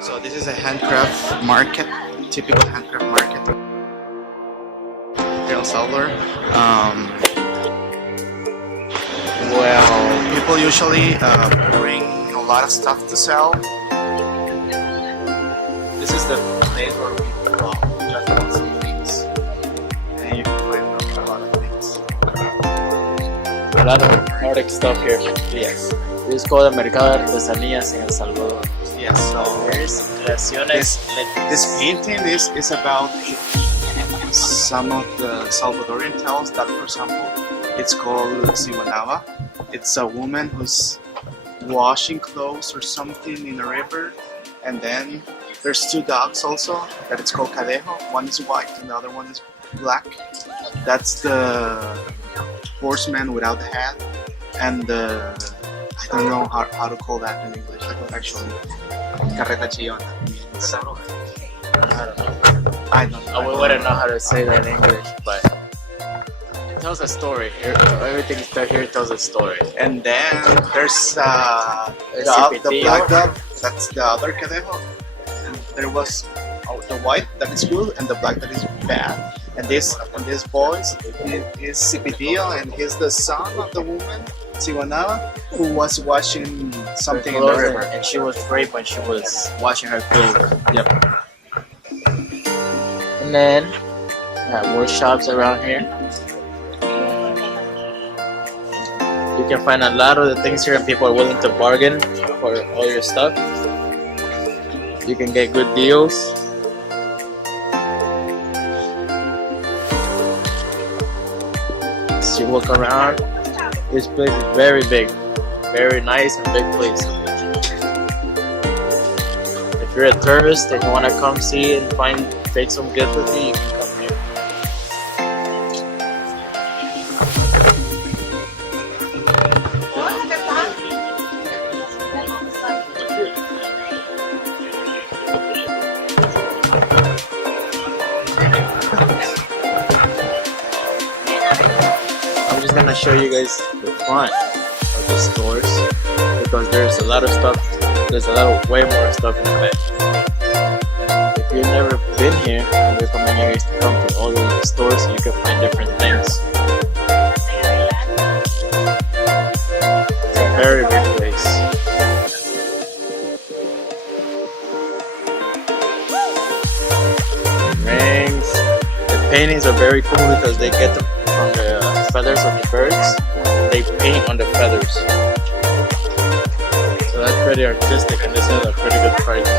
So this is a handcraft market, typical handcraft market here in El Salvador. Well, people usually bring a lot of stuff to sell. This is the place where we just want some things, and you can find a lot of things. A lot of Nordic stuff here. Yes. This is called the Mercado De Artesanias in El Salvador. Yes. So this painting is about some of the Salvadorian tales. That, for example, it's called Siwanava. It's a woman who's washing clothes or something in a river, and then there's two dogs also that it's called Cadejo. One is white and the other one is black. That's the horseman without the hat, and I don't know how to call that in English. I don't actually. Carreta chillona means. I don't know. We wouldn't know how to say that in English, but it tells a story. Everything here tells a story. And then there's the black dog. That's the other Cadejo. And there was the white that is good and the black that is bad. And this boy is Cipitillo, and he's the son of the woman Siwanava, who was washing something in the river. And she was raped when she was washing her clothes. Yep. And then we have more shops around here. You can find a lot of the things here, and people are willing to bargain for all your stuff. You can get good deals. As you look around, this place is very big, very nice and big place. If you're a tourist and you want to come see and take some gifts with you, you can come here. I'm just gonna show you guys the front of the stores because there's a lot of stuff. There's way more stuff in the back. If you've never been here, I recommend you guys to come to all the stores so you can find different things. It's a very big place. Rings. The paintings are very cool because they get them from the feathers of the birds. They paint on the feathers. So that's pretty artistic, and this is a pretty good price.